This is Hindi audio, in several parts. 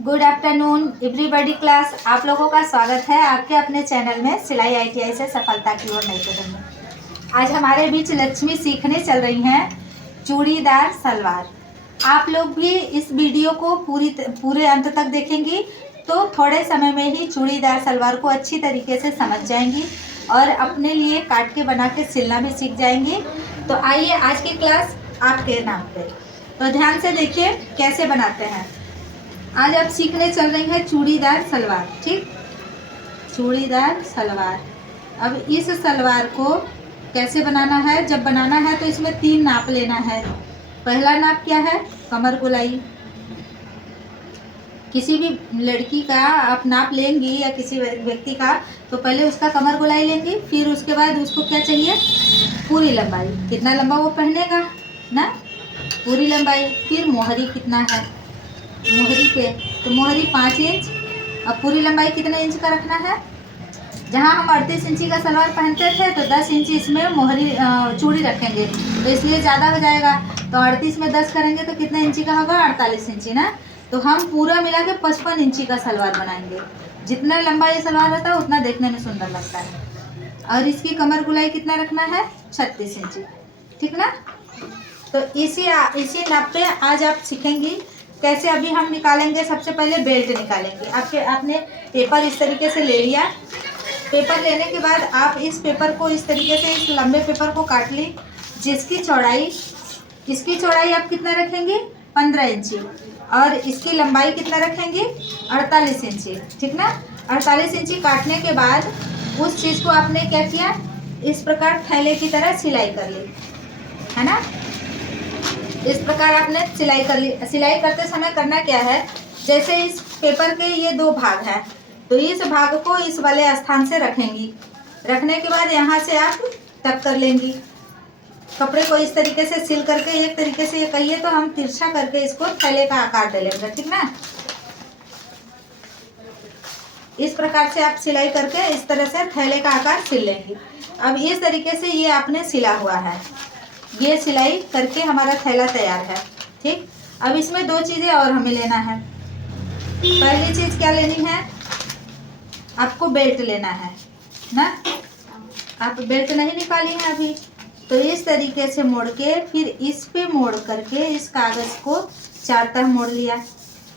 Good afternoon everybody class. आप लोगों का स्वागत है आपके अपने चैनल में सिलाई आईटीआई से सफलता की ओर नई कदम में। आज हमारे बीच लक्ष्मी सीखने चल रही हैं चूड़ीदार सलवार। आप लोग भी इस वीडियो को पूरे अंत तक देखेंगी तो थोड़े समय में ही चूड़ीदार सलवार को अच्छी तरीके से समझ जाएंगी और अपने लिए काट के बना के सिलना भी सीख जाएंगी। तो आइए आज की क्लास आपके नाम पे, तो ध्यान से देखिए कैसे बनाते हैं। आज आप सीखने चल रही हैं चूड़ीदार सलवार। ठीक, चूड़ीदार सलवार। अब इस सलवार को कैसे बनाना है, जब बनाना है तो इसमें 3 नाप लेना है। पहला नाप क्या है, कमर गोलाई। किसी भी लड़की का आप नाप लेंगी या किसी व्यक्ति का तो पहले उसका कमर गोलाई लेंगी, फिर उसके बाद उसको क्या चाहिए, पूरी लंबाई। कितना लंबा वो पहनेगा ना, पूरी लंबाई। फिर मोहरी कितना है, मोहरी पे तो मोहरी 5 इंच। अब पूरी लंबाई कितने इंच का रखना है, जहाँ हम 38 इंची का सलवार पहनते थे तो 10 इंच इसमें मोहरी चूड़ी रखेंगे तो इसलिए ज़्यादा हो जाएगा। तो 38 में 10 करेंगे तो कितने इंची का होगा, 48 इंची ना। तो हम पूरा मिला के 55 इंची का सलवार बनाएंगे। जितना लंबा ये सलवार रहता है उतना देखने में सुंदर लगता है। और इसकी कमर गुलाई कितना रखना है, 36 इंची। ठीक ना। तो इसी नाप पे आज आप सीखेंगी कैसे। अभी हम निकालेंगे, सबसे पहले बेल्ट निकालेंगे। आपने पेपर इस तरीके से ले लिया। पेपर लेने के बाद आप इस पेपर को इस तरीके से, इस लंबे पेपर को काट ली। जिसकी चौड़ाई, इसकी चौड़ाई आप कितना रखेंगे, 15 इंची। और इसकी लंबाई कितना रखेंगे, 48 इंची। ठीक ना। 48 इंची काटने के बाद उस चीज़ को आपने क्या किया, इस प्रकार थैले की तरह सिलाई कर ली, है ना। इस प्रकार आपने सिलाई कर ली। सिलाई करते समय करना क्या है, जैसे इस पेपर के ये 2 भाग हैं तो इस भाग को इस वाले स्थान से रखेंगी। रखने के बाद यहाँ से आप टक कर लेंगी। कपड़े को इस तरीके से सिल करके, एक तरीके से ये कहिए तो हम तिरछा करके इसको थैले का आकार दे लेंगे। ठीक ना। इस प्रकार से आप सिलाई करके इस तरह से थैले का आकार सिल लेंगी। अब इस तरीके से ये आपने सिला हुआ है, ये सिलाई करके हमारा थैला तैयार है। ठीक। अब इसमें 2 चीज़ें और हमें लेना है। पहली चीज़ क्या लेनी है, आपको बेल्ट लेना है ना। आप बेल्ट नहीं निकाली है अभी, तो इस तरीके से मोड़ के फिर इस पे मोड़ करके इस कागज़ को 4 तरफ मोड़ लिया।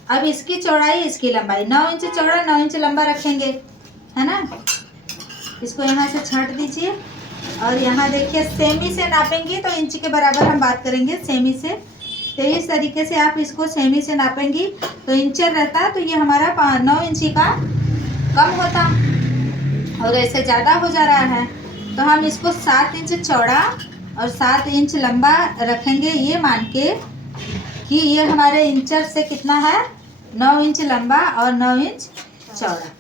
अब इसकी चौड़ाई, इसकी लंबाई 9 इंच चौड़ा 9 इंच लंबा रखेंगे, है ना। इसको यहाँ से छांट दीजिए और यहाँ देखिए सेमी से नापेंगे तो इंच के बराबर हम बात करेंगे सेमी से। तो इस तरीके से आप इसको सेमी से नापेंगी तो इंचर रहता तो ये हमारा 9 इंची का कम होता और ऐसे ज़्यादा हो जा रहा है। तो हम इसको 7 इंच चौड़ा और 7 इंच लंबा रखेंगे, ये मान के कि ये हमारे इंचर से कितना है, 9 इंच लंबा और 9 इंच चौड़ा।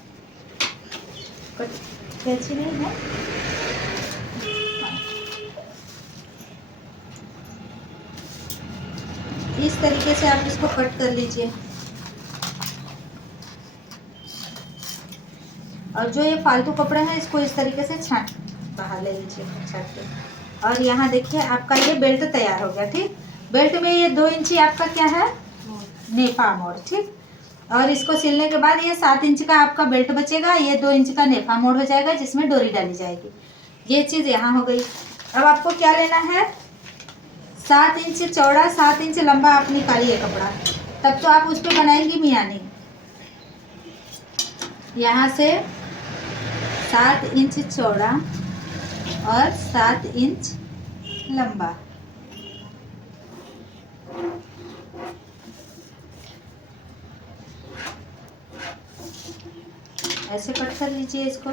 कैची नहीं है, इस तरीके से आप इसको कट कर लीजिए। और जो ये फालतू कपड़े हैं इसको इस तरीके से छांट बाहर ले लीजिए, छांट के। और यहाँ देखिए आपका ये बेल्ट तैयार हो गया। ठीक। बेल्ट में ये 2 इंची आपका क्या है, नेफा मोड़। ठीक। और इसको सिलने के बाद ये 7 इंच का आपका बेल्ट बचेगा, ये 2 इंच का नेफा मोड़ हो जाएगा जिसमें डोरी डाली जाएगी। ये चीज़ यहाँ हो गई। अब आपको क्या लेना है, 7 इंच चौड़ा 7 इंच लंबा आप निकालिए कपड़ा, तब तो आप उस पर बनाएंगी मियानी। यहाँ से 7 इंच चौड़ा और 7 इंच लंबा। ऐसे कट कर लीजिए इसको।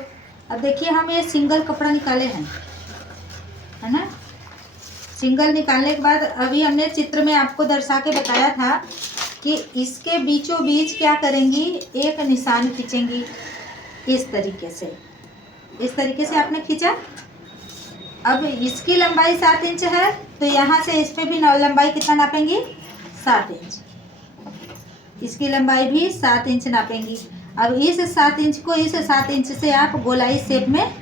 अब देखिए हम ये सिंगल कपड़ा निकाले हैं, है ना। सिंगल निकालने के बाद अभी हमने चित्र में आपको दर्शा के बताया था कि इसके बीचों बीच क्या करेंगी, एक निशान खींचेंगी इस तरीके से। इस तरीके से आपने खींचा। अब इसकी लंबाई 7 इंच है तो यहाँ से इस पे भी लंबाई कितना नापेंगी, 7 इंच। इसकी लंबाई भी 7 इंच नापेंगी। अब इस 7 इंच को इस 7 इंच से आप गोलाई शेप में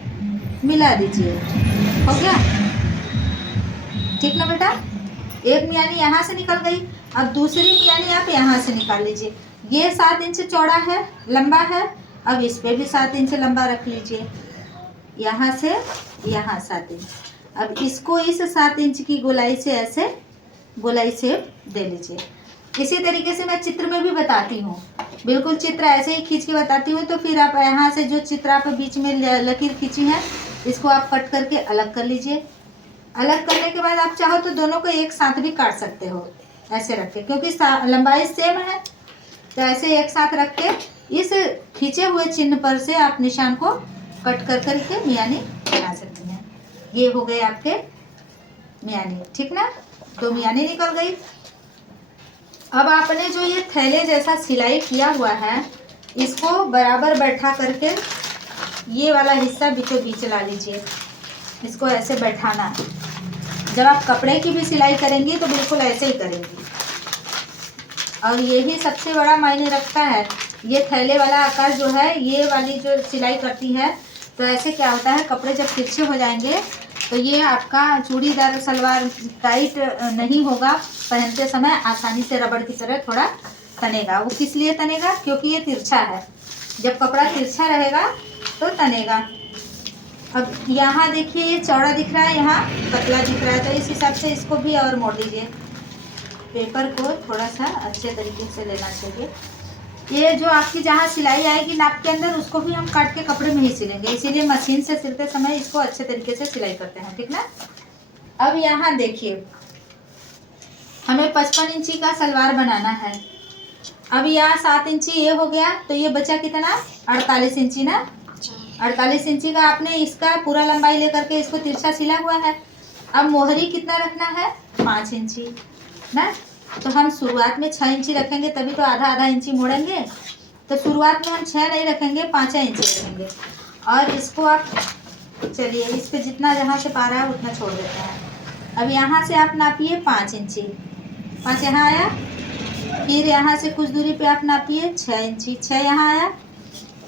मिला दीजिए। हो गया। ठीक ना बेटा। एक मियानी यहाँ से निकल गई, अब दूसरी मियानी आप यहाँ से निकाल लीजिए। ये 7 इंच चौड़ा है, लंबा है। अब इस पे भी 7 इंच लंबा रख लीजिए, यहाँ से यहाँ 7 इंच। अब इसको इस 7 इंच की गोलाई से ऐसे गोलाई शेप दे लीजिए। इसी तरीके से मैं चित्र में भी बताती हूँ, बिल्कुल चित्र ऐसे ही खींच के बताती हूँ। तो फिर आप यहाँ से जो चित्र आप बीच में लकीर खींची है, इसको आप कट करके अलग कर लीजिए। अलग करने के बाद आप चाहो तो दोनों को एक साथ भी काट सकते हो, ऐसे रख के, क्योंकि लंबाई सेम है। तो ऐसे एक साथ रख के इस खींचे हुए चिन्ह पर से आप निशान को कट कर करके मियानी बना सकते हैं। ये हो गए आपके मियानी, ठीक ना। तो मियानी निकल गई। अब आपने जो ये थैले जैसा सिलाई किया हुआ है, इसको बराबर बैठा करके ये वाला हिस्सा बीचों बीच ला लीजिए। इसको ऐसे बैठाना है। जब आप कपड़े की भी सिलाई करेंगी तो बिल्कुल ऐसे ही करेंगी। और यही सबसे बड़ा मायने रखता है। ये थैले वाला आकार जो है, ये वाली जो सिलाई करती है, तो ऐसे क्या होता है, कपड़े जब तिरछे हो जाएंगे तो ये आपका चूड़ीदार सलवार टाइट नहीं होगा, पहनते समय आसानी से रबड़ की तरह थोड़ा तनेगा। वो किस लिए तनेगा, क्योंकि ये तिरछा है। जब कपड़ा तिरछा रहेगा तो तनेगा। अब यहाँ देखिए, ये चौड़ा दिख रहा है, यहाँ पतला दिख रहा है, तो इस हिसाब से इसको भी और मोड़ लीजिए। पेपर को थोड़ा सा अच्छे तरीके से लेना चाहिए। ये जो आपकी जहाँ सिलाई आएगी नाप के अंदर, उसको भी हम काट के कपड़े में ही सिलेंगे, इसीलिए मशीन से सिलते समय इसको अच्छे तरीके से सिलाई करते हैं, ठीक ना। अब यहाँ देखिए, हमें 55 इंची का सलवार बनाना है। अब यहाँ 7 इंची ये हो गया, तो ये बचा कितना, 48 इंची ना। 48 इंची का आपने इसका पूरा लंबाई लेकर के इसको तिरछा सिला हुआ है। अब मोहरी कितना रखना है, 5 इंची ना। तो हम शुरुआत में 6 इंची रखेंगे, तभी तो आधा आधा इंची मोड़ेंगे। तो शुरुआत में हम 6 नहीं रखेंगे, 5 इंची रखेंगे। और इसको आप चलिए, इस पे जितना जहाँ से पा रहा है उतना छोड़ देते हैं। अब यहाँ से आप नापिए 5 इंची, 5 यहाँ आया। फिर यहाँ से कुछ दूरी पे आप नापिए 6 इंची, 6 यहाँ आया।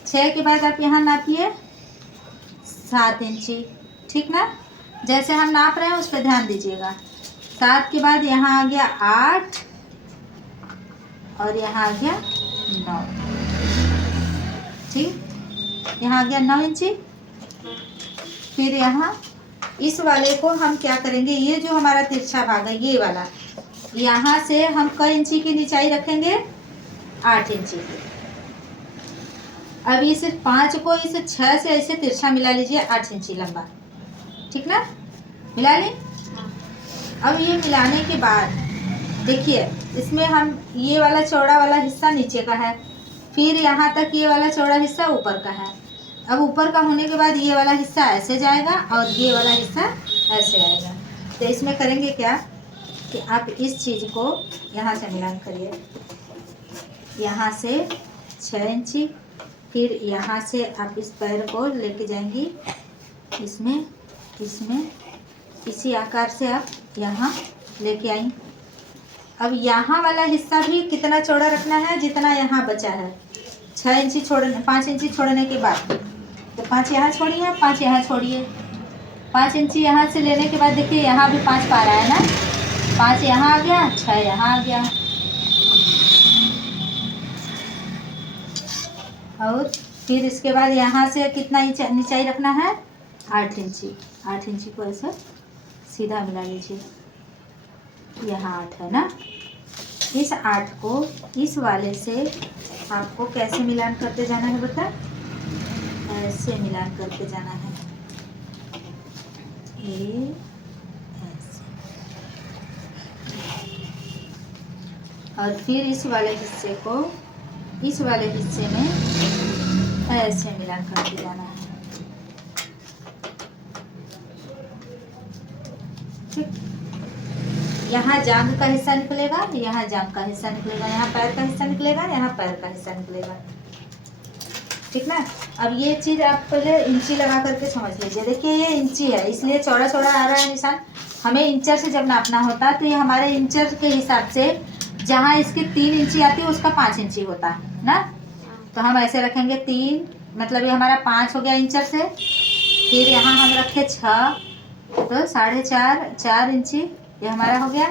6 के बाद आप यहाँ नापिए 7 इंची, ठीक ना। जैसे हम नाप रहे हैं उस पर ध्यान दीजिएगा। 7 के बाद यहाँ आ गया 8 और यहाँ आ गया 9, ठीक। यहाँ आ गया 9 इंची। फिर यहाँ इस वाले को हम क्या करेंगे, ये जो हमारा तिरछा भाग है ये वाला, यहाँ से हम कई इंची की निचाई रखेंगे, 8 इंची की। अब इस 5 को इस 6 से ऐसे तिरछा मिला लीजिए, 8 इंची लंबा, ठीक ना। मिला ली। अब ये मिलाने के बाद देखिए, इसमें हम ये वाला चौड़ा वाला हिस्सा नीचे का है, फिर यहाँ तक ये वाला चौड़ा हिस्सा ऊपर का है। अब ऊपर का होने के बाद ये वाला हिस्सा ऐसे जाएगा और ये वाला हिस्सा ऐसे आएगा। तो इसमें करेंगे क्या कि आप इस चीज़ को यहाँ से मिलान करिए, यहाँ से 6 इंची। फिर यहाँ से आप इस पैर को लेके जाएंगी इसमें, इसी आकार से आप यहाँ लेके आई। अब यहाँ वाला हिस्सा भी कितना चौड़ा रखना है, जितना यहाँ बचा है। 6 इंची छोड़ने, 5 इंची छोड़ने के बाद, तो 5 यहाँ छोड़िए, 5 यहाँ छोड़िए। 5 इंची यहाँ से लेने के बाद देखिए, यहाँ भी 5 पा रहा है ना। 5 यहाँ आ गया, 6 यहाँ आ गया। और फिर इसके बाद यहाँ से कितना निचाई रखना है, 8 इंची। 8 इंची को ऐसे सीधा मिला लीजिए, यहाँ 8 है ना। इस 8 को इस वाले से आपको कैसे मिलान करते जाना है बता, ऐसे मिलान करके जाना है, ये ऐसे। और फिर इस वाले हिस्से को इस वाले हिस्से में ऐसे मिलान करके जाना है, ठीक। यहाँ जांघ का हिस्सा निकलेगा, यहाँ जांघ का हिस्सा निकलेगा, यहाँ पैर का हिस्सा निकलेगा, यहाँ पैर का हिस्सा निकलेगा, ठीक ना। अब ये चीज़ आप पहले इंची लगा करके समझ लीजिए। देखिए ये इंची है, इसलिए चौड़ा चौड़ा आ रहा है निशान। हमें इंचर से जब नापना होता है तो ये हमारे इंचर के हिसाब से, जहाँ इसकी 3 इंची आती है उसका 5 इंची होता है ना। तो हम ऐसे रखेंगे 3, मतलब ये हमारा 5 हो गया इंचर से। फिर यहाँ हम रखे 6, तो 4.5, 4 इंची ये हमारा हो गया।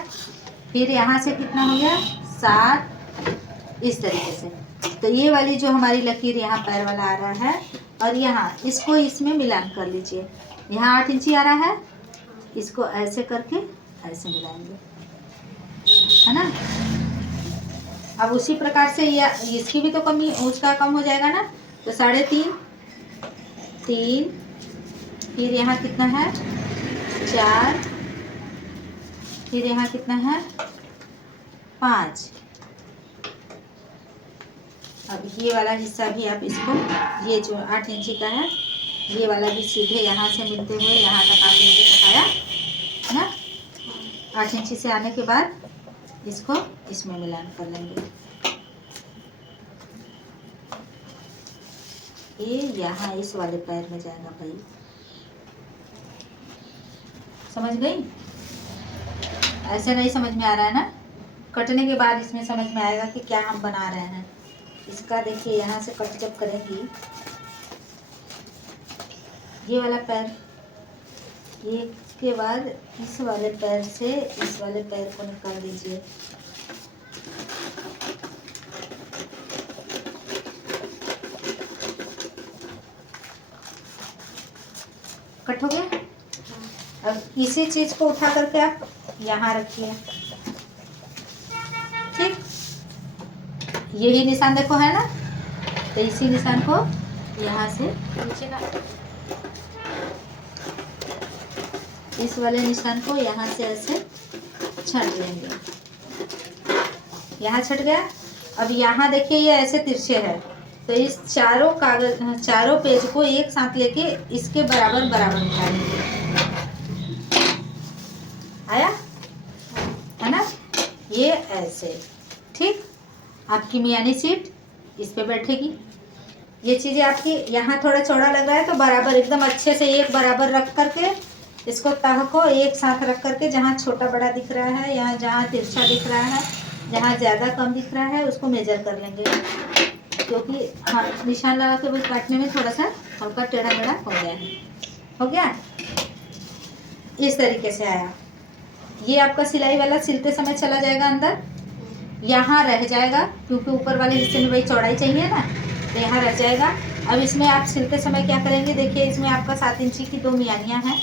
फिर यहाँ से कितना हो गया, 7, इस तरीके से। तो ये वाली जो हमारी लकीर यहाँ पैर वाला आ रहा है, और यहाँ इसको इसमें मिलान कर लीजिए। यहाँ 8 इंची आ रहा है, इसको ऐसे करके ऐसे मिलाएंगे, है ना। अब उसी प्रकार से ये इसकी भी तो कमी, उसका कम हो जाएगा ना। तो 3.5, 3, फिर यहाँ कितना है 4, फिर यहाँ कितना है 5। अब ये वाला हिस्सा भी आप इसको, ये जो 8 इंची का है, ये वाला भी सीधे यहाँ से मिलते हुए यहाँ तक 8 इंची तक आया, है ना। 8 इंची से आने के बाद इसको इसमें मिलान कर लेंगे। ये यहाँ इस वाले पैर में जाएगा भाई, समझ गई। ऐसे नहीं समझ में आ रहा है ना, कटने के बाद इसमें समझ में आएगा कि क्या हम बना रहे हैं। इसका देखिए यहाँ से कट जब करेंगी, ये वाला पैर, ये के बाद इस वाले पैर से इस वाले पैर को निकाल दीजिए। कट हो गया। अब इसी चीज को उठा करके आप यहाँ रखिए, ठीक। यही निशान देखो है ना, तो इसी निशान को यहाँ से नीचे ना, इस वाले निशान को यहाँ से ऐसे छट लेंगे। यहाँ छट गया। अब यहाँ देखिए ये ऐसे तिरछे है, तो इस चारों कागज, चारों पेज को एक साथ लेके इसके बराबर बराबर उठाएंगे। आया है ना, ये ऐसे, ठीक। आपकी मियानी सीट इस पे बैठेगी। ये चीज़ें आपकी यहाँ थोड़ा चौड़ा लग रहा है तो बराबर एकदम अच्छे से एक बराबर रख करके इसको तह को एक साथ रख करके, जहाँ छोटा बड़ा दिख रहा है, यहाँ जहाँ तिरछा दिख रहा है, जहाँ ज़्यादा कम दिख रहा है, उसको मेजर कर लेंगे। क्योंकि हाँ, निशान लगा के बस काटने में थोड़ा सा हल्का टेढ़ा मेढ़ा हो गया है। हो गया, इस तरीके से आया। ये आपका सिलाई वाला सिलते समय चला जाएगा अंदर, यहाँ रह जाएगा क्योंकि ऊपर वाले हिस्से में भाई चौड़ाई चाहिए ना, तो यहाँ रह जाएगा। अब इसमें आप सिलते समय क्या करेंगे, देखिए इसमें आपका 7 इंची की 2 मियानियाँ हैं।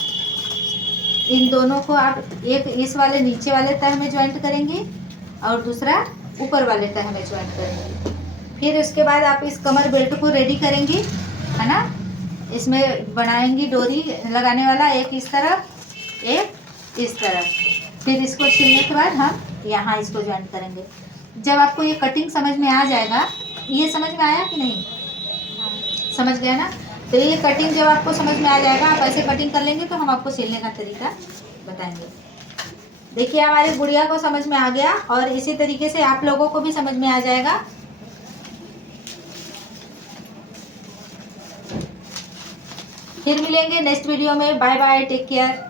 इन दोनों को आप एक इस वाले नीचे वाले तह में ज्वाइंट करेंगी और दूसरा ऊपर वाले तह में ज्वाइंट करेंगी। फिर उसके बाद आप इस कमर बेल्ट को रेडी करेंगी, है ना। इसमें बनाएंगी डोरी लगाने वाला, एक इस तरफ एक इस तरफ। फिर इसको सिलने के बाद हम यहाँ इसको ज्वाइंट करेंगे। जब आपको ये कटिंग समझ में आ जाएगा, ये समझ में आया कि नहीं, समझ गया ना। तो ये कटिंग जब आपको समझ में आ जाएगा, आप ऐसे कटिंग कर लेंगे तो हम आपको सिलने का तरीका बताएंगे। देखिए हमारी गुड़िया को समझ में आ गया और इसी तरीके से आप लोगों को भी समझ में आ जाएगा। फिर मिलेंगे नेक्स्ट वीडियो में। Bye bye, take care.